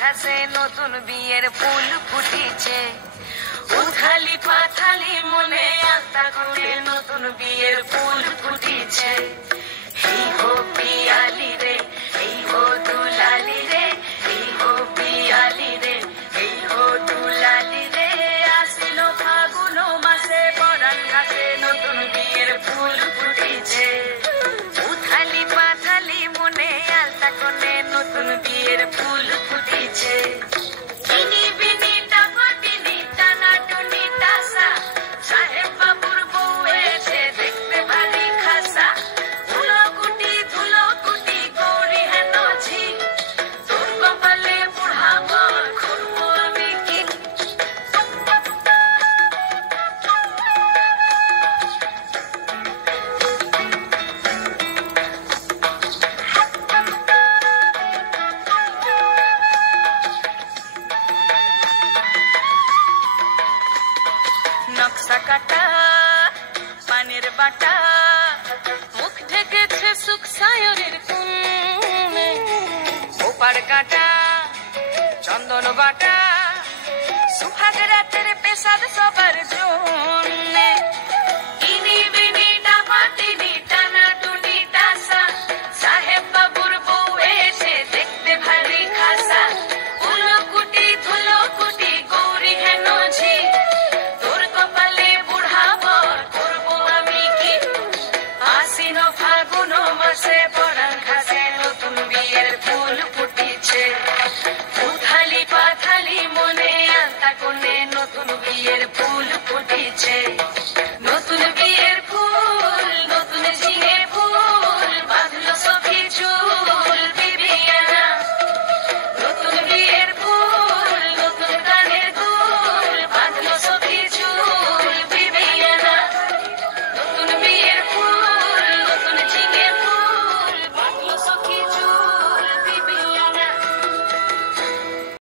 ঘাসে নতুন বিয়ের ফুল ফুটিছে। উথালি পাথালি মনে আত্মা করে নতুন বিয়ের ফুল ফুটিছে। এই হো পিয়ালি রে, এই হো দুলালি রে, এই হো পিয়ালি রে, এই হো দুলালি রে। আসিল ফাগুন মাসে পরাণ ঘাসে নতুন বিয়ের ফুল ফুটিছে। উথালি পাথালি মনে আলতা কোণে নতুন বিয়ের ফুল ফুটিছে। চিনি বিনি টাপাটিনি টানা টুনি টাসা, সাহেব বাবুর বউ এসে দেখতে ভারী খাসা। ধুলো কুটি গৌরী হেন ঝি, তোর কপালে বুড়া বর করবো আমি কি। নকশা কাটা পানের বাটা, মুখ ঢেকেছে সুখ সায়রের কোণে। ওপার কাটা চন্দন বাটা, সুহাগ রাতের পেশাদ সবার জন্যে। ইনি বিনি টাপাটিনি টানা টুনি টাসা, সাহেব বাবুর বউ এসে দেখতে ভারী খাসা। ধুলো কুটি গৌরী হেন ঝি, তোর কপালে বুড়া বর করবো আমি কি। আশ্বিন ফাগুন মাসে পরাণ ঘাসে নতুন বিয়ের ফুল ফুটিছে। উথালি পাথালি মনে আত্মা কোণে নতুন বিয়ের ফুল ফুটিছে।